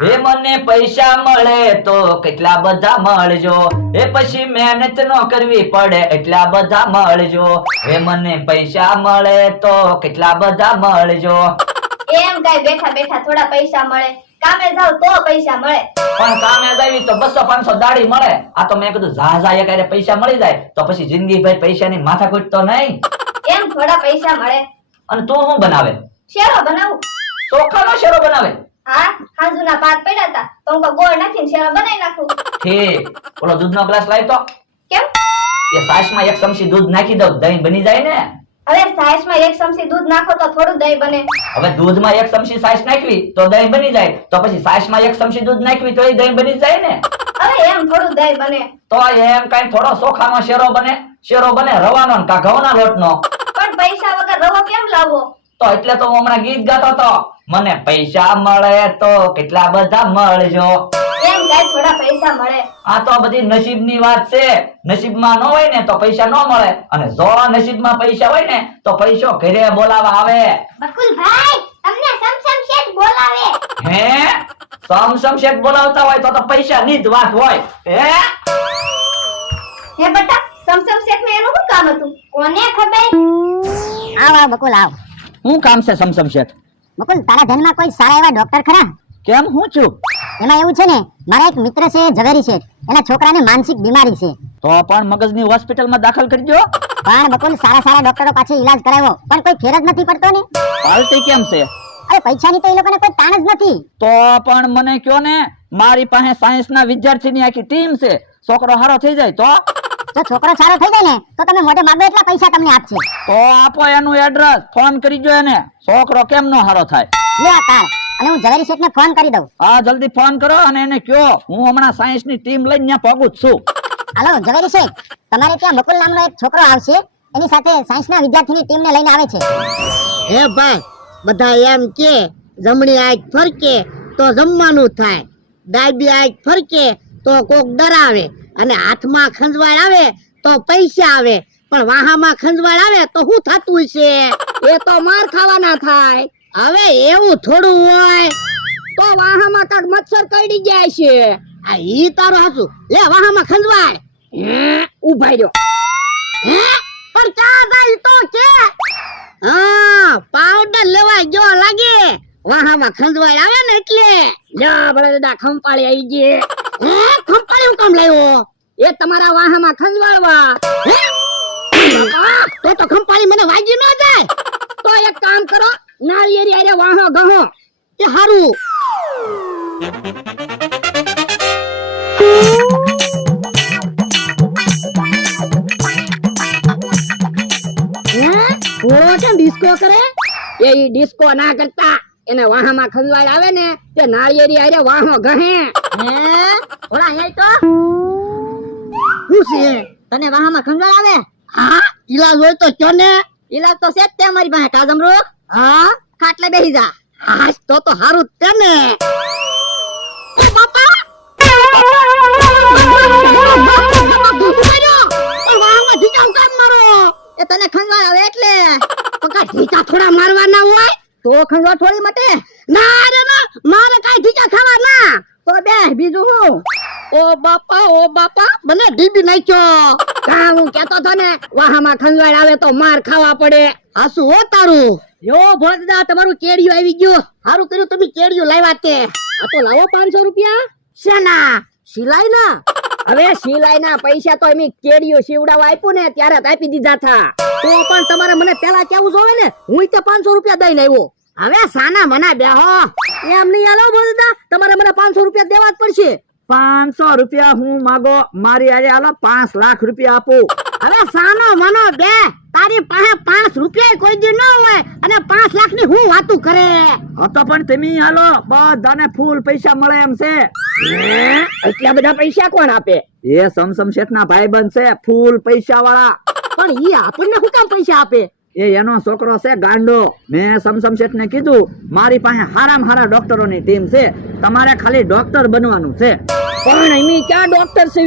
એ મને પૈસા મળે તો કેટલા બધા મળજો, એ પછી મહેનત ન કરવી પડે એટલા બધા મળજો, એ મને પૈસા મળે તો કેટલા બધા મળજો. એમ કઈ બેઠા બેઠા થોડા પૈસા મળે, કામે જાવ તો પૈસા મળે. પણ કામે જાવી તો 200-500 દાડી મળે. આ તો મેં કીધું ઝા એકારે પૈસા મળી જાય તો પછી જિંદગી ભાઈ પૈસાની માથાકૂટ તો નહીં. એમ થોડા પૈસા મળે. અને તું શું બનાવે? શેરો બનાવું. ચોખાનો શેરો બનાવે? હા, હાજુના પાત પડ્યા હતા તો હું ગોળ નાખીને શેરો બનાવી નાખું. ઠીક. ઓલો દૂધનો ગ્લાસ લાવી તો. કેમ? એ છાશમાં 1 ચમચી દૂધ નાખી દઉં, દહીં બની જાય ને. હવે છાશમાં 1 ચમચી દૂધ નાખો તો થોડું દહીં બને. હવે દૂધમાં 1 ચમચી છાશ નાખવી તો દહીં બની જાય, તો પછી છાશમાં 1 ચમચી દૂધ નાખવી તો એ દહીં બની જાય ને. હવે એમ થોડું દહીં બને. તો એમ કઈ થોડો ચોખાનો શેરો બને રવાનો ને કા ઘઉંના લોટનો. પણ પૈસા વગર રવો કેમ લાવવો? તો એટલે તો હું હમણાં ગીત ગાતો હતો, મને પૈસા મળે તો કેટલા બધા મળજો. એમ કઈ થોડા પૈસા મળે. આ તો બધી નસીબની વાત છે. નસીબમાં ન હોય ને તો પૈસા ન મળે, અને જો નસીબમાં પૈસા હોય ને તો પૈસો ઘરે બોલાવા આવે. બકુલભાઈ, તમને સમસમ શેઠ બોલાવે. હે? સમસમ શેઠ બોલાવતા હોય તો પૈસાની જ વાત હોય. હે બટા, સમસમ શેઠ ને એનું શું કામ હતું? કોને ખબર? આવ બકુલ આવ. શું કામ છે સમસમ શેઠ? બકુલ, તારા ધ્યાનમાં કોઈ સારા એવા ડોક્ટર ખરા? કેમ, હું છું? એમાં એવું છે ને, મારા એક મિત્ર છે ઝવેરી શેઠ, એના છોકરાને માનસિક બીમારી છે. તો પણ મગજની હોસ્પિટલમાં દાખલ કરજો. પણ બકુલ, સારા ડોક્ટરો પાસે ઈલાજ કરાવ્યો પણ કોઈ ફેર જ નથી પડતો ને. પાલટી કેમ છે? અરે પૈસાની તો એ લોકોને કોઈ તાણ જ નથી. તો પણ મને કયો ને, મારી પાસે સાયન્સના વિદ્યાર્થીની આખી ટીમ છે. છોકરો હારો થઈ જાય તો છોકરો સારો થઈ જાય ને તો તમે મોઢે માગો એટલા પૈસા તમને આપશે. તો આપો એનું એડ્રેસ, ફોન કરી જો એને. છોકરો કેમ નો હારો થાય? લે આ કાર્ડ, અને હું ઝવેરી શેઠને ફોન કરી દઉં. હા, જલ્દી ફોન કરો અને એને કયો હું હમણાં સાયન્સની ટીમ લઈને ત્યાં પહોંચું છું. હાલો ઝવેરી શેઠ, તમારે ત્યાં બકુલ નામનો એક છોકરો આવશે, એની સાથે સાયન્સના વિદ્યાર્થીની ટીમને લઈને આવે છે. હે ભાઈ, બધા એમ કે જમણી આંખ ફરકે તો જમવાનું થાય, ડાબી આંખ ફરકે તો કોક ડરાવે, અને હાથમાં ખંજવાળ આવે તો પૈસા આવે, પણ વાહામાં ખંજવાળ આવે તો શું થતું છે? એ તો માર ખાવાના થાય. હવે એવું થોડું હોય તો વાહામાં કાક મચ્છર કરડી જાય છે. આ ઈ તારો હાચું. લે વાહામાં ખંજવાળ. ઉભા રહ્યો. હે? પણ ક્યાં જાય તો કે? હા, પાવડર લેવા ગયો લાગે. વાહામાં ખંજવાળ આવે ને એટલે. જા બળદા, ખંપાળી આવી ગઈ. હે? ખંપાળી હું કામ લાવ્યો? એ તમારા વાહામાં ખંજવાળવા. હે? તો ખંપાળી મને વાગી ન જાય. તો એક કામ કરો, નાળિયેરી આરે વાહો ગહો. એ હારું. ઓળો કેમ ડિસ્કો કરે? એ ડિસ્કો ના કરતા, એને વાહામાં ખંજવાળ આવે ને તે નાળિયેરી આરે વાહો ગહે. હે ઓળા અહીં તો શું છે? તને વાહામાં ખંજવાળ આવે? હા, ઈલાજ હોય તો કયો ને. ઈલાજ તો છે જ તે મારી પાસે. કાજમરો, હા, ખાટલે બેસી જા. હા, તો હારું જ તે ને. બાપા, વાહામાં ઢીકા કામ મારો. એ તને ખંજવાળ આવે એટલે પકા ઢીકા થોડા મારવાના હોય તો ખંજવાળ થોડી મટે. ના રે ના, મારે કાઈ ઢીકા ખાવા ના. તો બે બીજું હું? ઓ બાપા, મને ડીબી નાખ્યો. કા હું કેતો તો ને, વાહામાં ખંજવાળ આવે તો માર ખાવા પડે. હાસુ હો તારું. યો ભોળદા, તમારું કેડિયું આવી ગયું. હારું કર્યું તમે કેડિયું લાવ્યા તે. આ તો લાવો 500 રૂપિયા. શેના? સિલાઈ ના? હવે સિલાઈ ના પૈસા તો એમ કેડિયું સીવડાવવા આપ્યું ને ત્યારે આપી દીધા થા. તો પણ તમારે મને પેલા કેવું જોવે ને, હું તે 500 રૂપિયા દઈને આવ્યો. હવે સાના મના બેહો. એમ નહીં હાલો ભોળદા, તમારે મને 500 રૂપિયા દેવા જ પડશે. 500 રૂપિયા હું માગો? મારી આરે હાલો 5 લાખ રૂપિયા આપું. હવે સાનો મનો બે, તારી પાસે 5 રૂપિયા કોઈ દી ન હોય અને 5 લાખ ની હું વાતું કરે? તો પણ તમે હાલો, બધાને ફૂલ પૈસા મળે એમ છે. એટલા બધા પૈસા કોણ આપે? એ સમસમ શેઠના ભાઈબંધ છે, ફૂલ પૈસા વાળા. પણ ઈ આપણને શું કામ પૈસા આપે? એ એનો છોકરો છે ગાંડો. મેં સમસમ શેઠને કીધું મારી પાસે હારામાં હારા ડોક્ટરોની ટીમ છે, તમારે ખાલી ડોક્ટર બનવાનું છે. પણ એમી ક્યાં ડોક્ટર છે?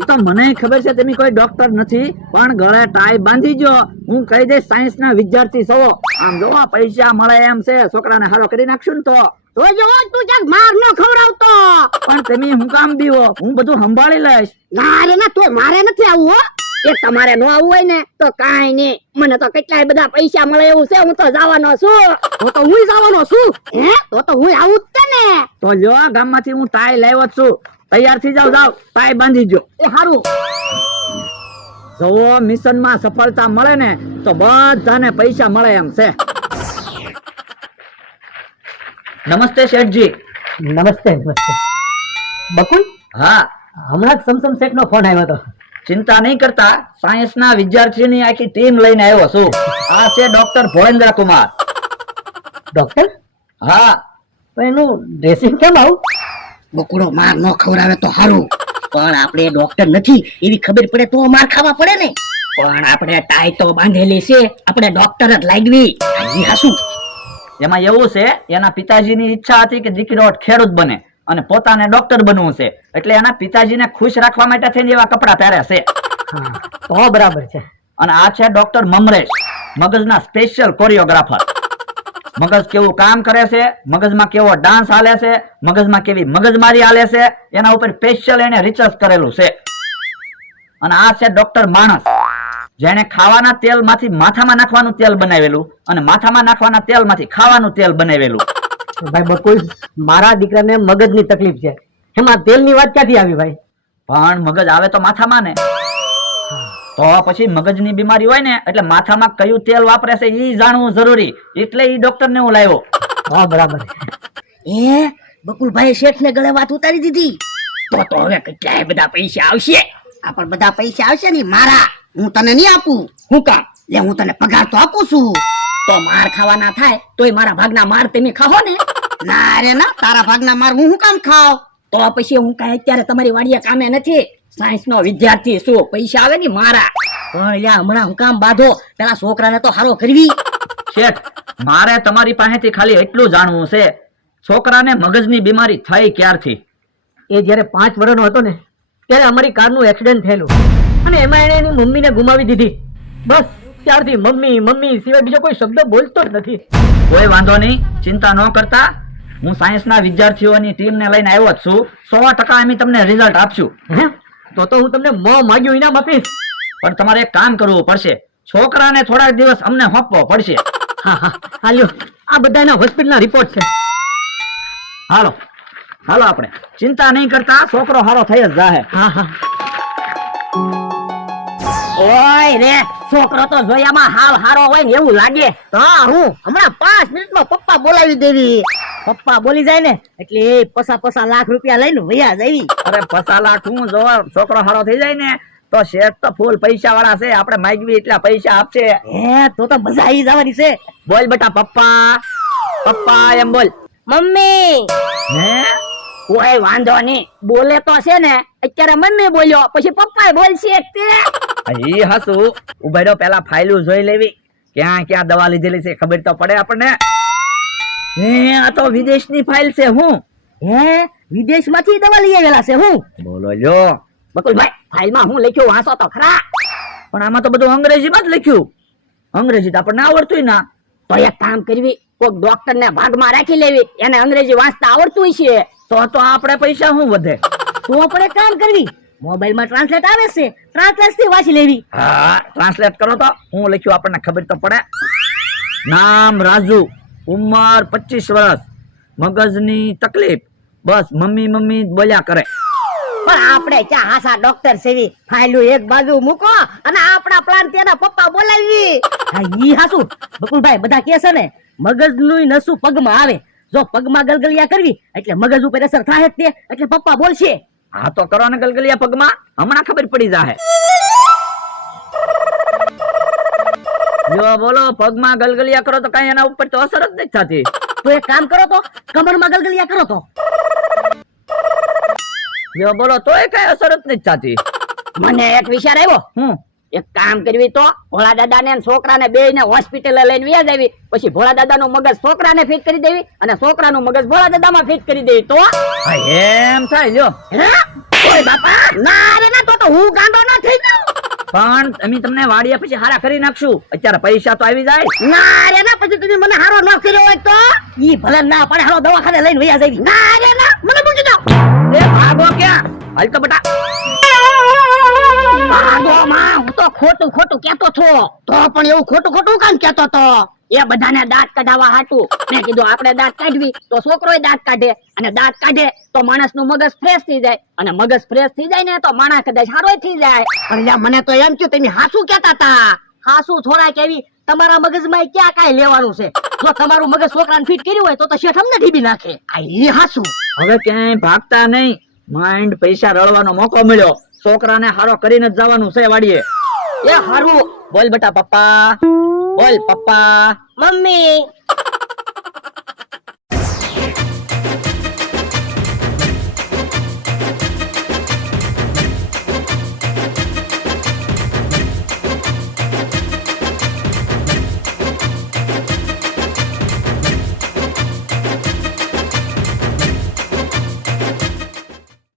એ તો મને ખબર છે તમે કોઈ ડોક્ટર નથી, પણ ગળે ટાઈ બાંધી જો. હું કહી દઈશ સાયન્સના વિદ્યાર્થી છો. આમ જો પૈસા મળે એમ છે, છોકરાને હાલો કરી નાખશું ને તો જો તું ક્યાંક માર ન ખવડાવતો. પણ તમે હું કામ બીવો, હું બધું સંભાળી લઈશ. ના રે ના, તોય મારે નથી આવવું હો. એ તમારે ન આવવું હોય ને તો કાંઈ નહીં, મને તો કેટલાય બધા પૈસા મળે એવું છે, હું તો જવાનો છું. તો હું જવાનો છું. હે તો હું આવું જ છે ને. તો જો ગામમાંથી હું ટાઈ લાવ્યો જ છું, તૈયાર થઈ જાવ, ટાઈ બાંધી જો. એ સારું. જો મિશનમાં સફળતા મળે ને તો બધાને પૈસા મળે એમ છે. નમસ્તે શેઠજી. નમસ્તે નમસ્તે. બકુલ, હા, હમણાં જ સમસમ શેઠ નો ફોન આવ્યો હતો. ચિંતા નહીં કરતા, સાયન્સના વિદ્યાર્થીઓની આખી ટીમ લઈને આવ્યો છું. આ છે ડોક્ટર ભોળેન્દ્ર કુમાર. ડોક્ટર? હા, તો એનું ડ્રેસિંગ કેમ આવું? બકુડો માર ન ખવડાવે તો સારું, પણ આપણે ડોક્ટર નથી એવી ખબર પડે તો માર ખાવા પડે ને. પણ આપણે ટાઈ તો બાંધેલી છે, આપણે ડોક્ટર જ લાગવી. ઈ હાસું. એમાં એવું છે, એના પિતાજીની ઈચ્છા હતી કે દીકરો ખેડૂત બને અને પોતાને ડોક્ટર બનવું છે, એટલે એના પિતાજીને ખુશ રાખવા માટે થઈને એવા કપડા પહેરે છે. તો બરાબર છે. અને આ છે ડોક્ટર મમરેશ, મગજના સ્પેશિયલ કોરિયોગ્રાફર. મગજ કેવું કામ કરે છે, મગજમાં કેવો ડાન્સ હાલે છે, મગજમાં કેવી મગજમારી હાલે છે, એના ઉપર સ્પેશિયલ એને રિસર્ચ કરેલું છે. અને આ છે ડોક્ટર માણસ, જેને ખાવાના તેલ માંથી માથામાં નાખવાનું તેલ બનાવેલું અને માથામાં નાખવાના તેલ માંથી ખાવાનું તેલ બનાવેલું. ભાઈ બકુલ, મારા દીકરાને મગજની તકલીફ છે, એમાં તેલની વાત ક્યાંથી આવી ભાઈ? પણ મગજ આવે તો માથામાં ને, તો પછી મગજની બીમારી હોય ને એટલે માથામાં કયું તેલ વાપરે છે એ જાણવું જરૂરી, એટલે એ ડોક્ટર ને હું લાવ્યો. હા બરાબર. એ બકુલભાઈ શેઠ ને ગળે વાત ઉતારી દીધી. તો હવે કેટલાય બધા પૈસા આવશે. આ પણ બધા પૈસા આવશે ને મારા, હું તને નહીં આપું. હું કામ? લે હું તને પગાર તો આપું છું. તો માર ખાવાના થાય તોય મારા ભાગના માર તમે ખાઓ ને. ના રે ના, તારા ભાગના માર હું કામ ખાવ? તો પછી હું કાંઈ અત્યારે તમારી વાડીએ કામે નથી, સાયન્સ નો વિદ્યાર્થી છું, પૈસા આવે ને મારા. પણ યા હમણાં હું કામ બાંધો, પેલા છોકરાને તો હારો કરવી. શેઠ, મારે તમારી પાસેથી ખાલી એટલું જાણવું છે, છોકરાને મગજની બીમારી થઈ ક્યારથી? એ જયારે 5 વર્ષનો હતો ને ત્યારે અમારી કારનું એક્સિડન્ટ થયેલું અને એમાં એને એની મમ્મીને ગુમાવી દીધી. બસ ત્યારથી મમ્મી મમ્મી સિવાય બીજો કોઈ શબ્દ બોલતો જ નથી. કોઈ વાંધો નહીં, ચિંતા ન કરતા, હું સાયન્સના વિદ્યાર્થીઓની ટીમને લઈને આવ્યો જ છું. 100% અમે તમને રિઝલ્ટ આપશું. હે? તો હું તમને માગ્યું ઇનામ આપીશ. પણ તમારે એક કામ કરવું પડશે, છોકરાને થોડાક દિવસ અમને સોંપવો પડશે. હા હા, હાલ્યો, આ બધાના હોસ્પિટલના રિપોર્ટ છે. હાલો હાલો, આપણે ચિંતા નહીં કરતા, છોકરો હારો થઈ જ જાહે. હા હા. ઓય રે, છોકરો તો જોયામાં હાવ હારો હોય ને એવું લાગે. હા, હું હમણાં 5 મિનિટમાં પપ્પા બોલાવી દેવી. પપ્પા બોલી જાય ને એટલે એ પસા લાખ રૂપિયા લઈને વયા જાવી. અરે 50 લાખ હું જો છોકરો હારો થઈ જાય ને તો શેઠ તો ફૂલ પૈસા વાળા છે, આપણે માગવી એટલા પૈસા આપશે. હે, તો મજા આવી જવાની છે. બોલ બેટા, પપ્પા પપ્પા એમ બોલ. મમ્મી. હે? કોઈ વાંધો નહીં, બોલે તો છે ને. અત્યારે મમ્મી બોલ્યો પછી પપ્પા બોલશે તે. ઈ હસુ ઉભા રહ્યો, પેલા ફાઇલું જોઈ લેવી, ક્યાં ક્યાં દવા લીધેલી છે ખબર તો પડે આપણને. હે, આ તો વિદેશની ફાઇલ છે. હું હે, વિદેશમાંથી દવા લઈ આવેલા છે હું? બોલો લ્યો. બકુલભાઈ, ફાઇલમાં હું લખ્યું વાંચો તો ખરા. પણ આમાં તો બધું અંગ્રેજીમાં જ લખ્યું, અંગ્રેજી તો આપણને આવડતું ના. તો એક કામ કરવી, કોઈક ડોક્ટર ને ભાગમાં રાખી લેવી, એને અંગ્રેજી વાંચતા આવડતું છે. તો આપણે પૈસા શું વધે? તો આપણે કામ કરવી, મોબાઈલમાં ટ્રાન્સલેટ આવે છે, ટ્રાન્સલેટ થી વાંચી લેવી. હા, ટ્રાન્સલેટ કરો તો હું લખ્યું આપણને ખબર તો પડે. નામ રાજુ, ઉંમર 25 વર્ષ, મગજની તકલીફ, બસ મમ્મી મમ્મી બોલ્યા કરે. પણ આપણે ક્યાં હાસા ડોક્ટર સેવી, ફાઇલું એક બાજુ મૂકો અને આપણા પ્લાન તેના પપ્પા બોલાવી. હા, ઈ હાસુ બકુલભાઈ, બધા કહે છે ને મગજનું નસું પગમાં આવે, જો પગમાં ગલગલિયા કરવી એટલે મગજ ઉપર અસર થાય જ તે, એટલે પપ્પા બોલશે. હા તો કરો ને ગલગલિયા પગમાં, હમણાં ખબર પડી જાહે. જો બોલો, પગમાં ગલગલિયા કરો તો કઈ એના ઉપર તો અસર જ નથી થતી. તો એક કામ કરો, તો કમરમાં ગલગલિયા કરો તો. જો બોલો, તોય કઈ અસર જ નથી થતી. મને એક વિચાર આવ્યો. હું એક કામ કરવી, તો ભોળા દાદા ને છોકરાને બેયને હોસ્પિટલે લઈને વ્યા જાવી, પછી ભોળા દાદા નું મગજ છોકરાને ફિટ કરી દેવી અને છોકરાનું મગજ ભોળા દાદા માં ફિટ કરી દેવી. તો હા, એમ થાય. લ્યો. ઓય બાપા, ના રે ના, તો હું ગાંડો ના થઈ જાઉં. પણ અમે તમને વાડિયા પછી હારા કરી નાખશું, અત્યારે પૈસા તો આવી જાય. ના રે ના, પછી તમે મને હારો ન કર્યો હોય તો ઈ ભલે ના પણ હાલો દવાખાને લઈને વયા જવી. ના રે ના મને મૂકી દો. એ ભાગો ક્યાં? હાલ તો બટા. ભાગો માં હું તો ખોટું કહેતો છો. તો પણ એવું ખોટું કામ કહેતો તો? એ બધાને દાંત કઢાવવા હાટું મેં કીધું આપણે દાંત કાઢવી તો છોકરોય દાંત કાઢે અને દાંત કાઢે તો માણસનું મગજ ફ્રેશ થઈ જાય અને મગજ ફ્રેશ થઈ જાય ને તો માણસ કદાચ સારોય થઈ જાય. પણ લ્યા મને તો એમ થયું તમે હાસું કહેતા તા. હાસુ થોડા કેવી તમારા મગજમાં ક્યાં કાંઈ લેવાનું છે? જો તમારું મગજ છોકરાને ફિટ કર્યું હોય તો શેઠ અમને ઢીબી નાખે. આ ઈ હાસું. હવે ક્યાંય ભાગતા નહીં. માઇન્ડ પૈસા રળવાનો મોકો મળ્યો. છોકરાને હારો કરીને જ જવાનું છે વાડીએ. એ હારું બોલ બેટા પપ્પા, બોલ પપ્પા. મમ્મી